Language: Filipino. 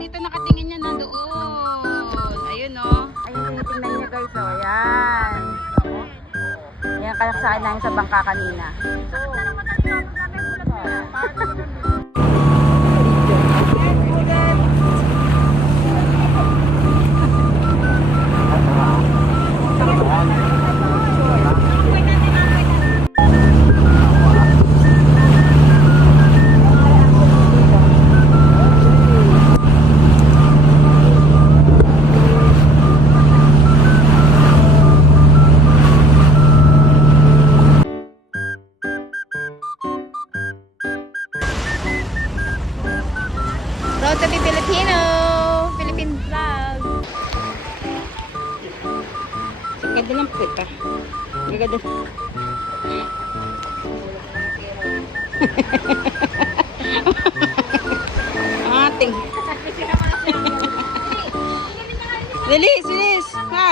dito nakatingin yan na doon. Ayun oh. Ayun, tinitingnan niya guys oh. Ayan. Ayan, kalaksakan namin sa bangka kanina. Proud to be Filipino! Philippine vlog! Ang ganda ng puwit ah. Ang ganda. Ating. Bilis, bilis! Ha?